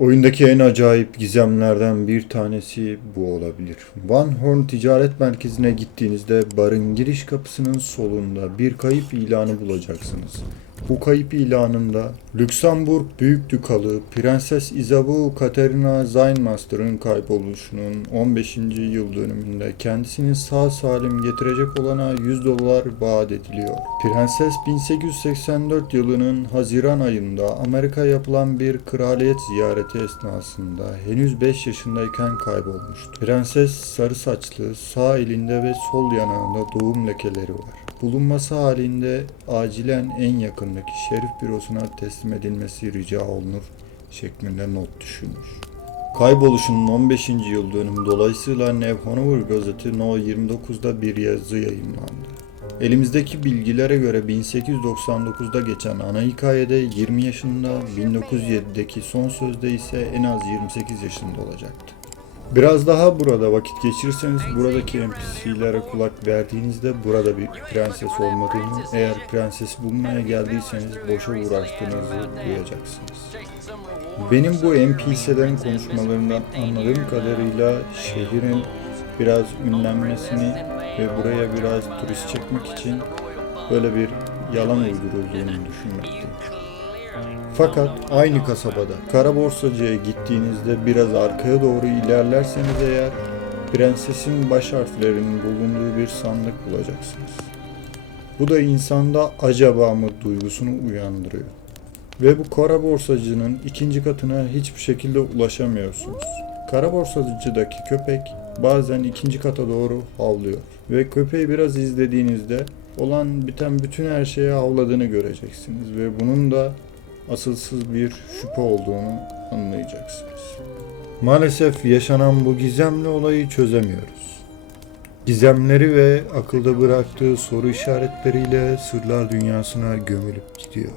Oyundaki en acayip gizemlerden bir tanesi bu olabilir. Van Horn Ticaret Merkezi'ne gittiğinizde barın giriş kapısının solunda bir kayıp ilanı bulacaksınız. Bu kayıp ilanında Lüksemburg Büyük Dükalı Prenses Isabeau Katerina Zeinmaster'ın kayboluşunun 15. yıl dönümünde kendisini sağ salim getirecek olana 100 dolar vaat ediliyor. Prenses 1884 yılının Haziran ayında Amerika yapılan bir kraliyet ziyareti esnasında henüz 5 yaşındayken kaybolmuştu. Prenses sarı saçlı, sağ elinde ve sol yanağında doğum lekeleri var bulunması halinde acilen en yakındaki şerif bürosuna teslim edilmesi rica olunur şeklinde not düşülmüş. Kayboluşunun 15. yıl dönümü dolayısıyla New Hanover Gazeti No 29'da bir yazı yayınlandı. Elimizdeki bilgilere göre 1899'da geçen ana hikayede 20 yaşında, 1907'deki son sözde ise en az 28 yaşında olacaktı. Biraz daha burada vakit geçirirseniz buradaki NPC'lere kulak verdiğinizde burada bir prenses olmadığını, eğer prensesi bulmaya geldiyseniz boşa uğraştığınızı duyacaksınız. Benim bu NPC'lerin konuşmalarından anladığım kadarıyla şehrin biraz ünlenmesini ve buraya biraz turist çekmek için böyle bir yalan uydurulduğunu düşünmekteyim. Fakat aynı kasabada kara borsacıya gittiğinizde biraz arkaya doğru ilerlerseniz eğer prensesin baş harflerinin bulunduğu bir sandık bulacaksınız. Bu da insanda acaba mı duygusunu uyandırıyor. Ve bu kara borsacının ikinci katına hiçbir şekilde ulaşamıyorsunuz. Kara borsacıdaki köpek bazen ikinci kata doğru havlıyor. Ve köpeği biraz izlediğinizde olan biten bütün her şeye havladığını göreceksiniz. Ve bunun da asılsız bir şüphe olduğunu anlayacaksınız. Maalesef yaşanan bu gizemli olayı çözemiyoruz. Gizemleri ve akılda bıraktığı soru işaretleriyle sırlar dünyasına gömülüp gidiyor.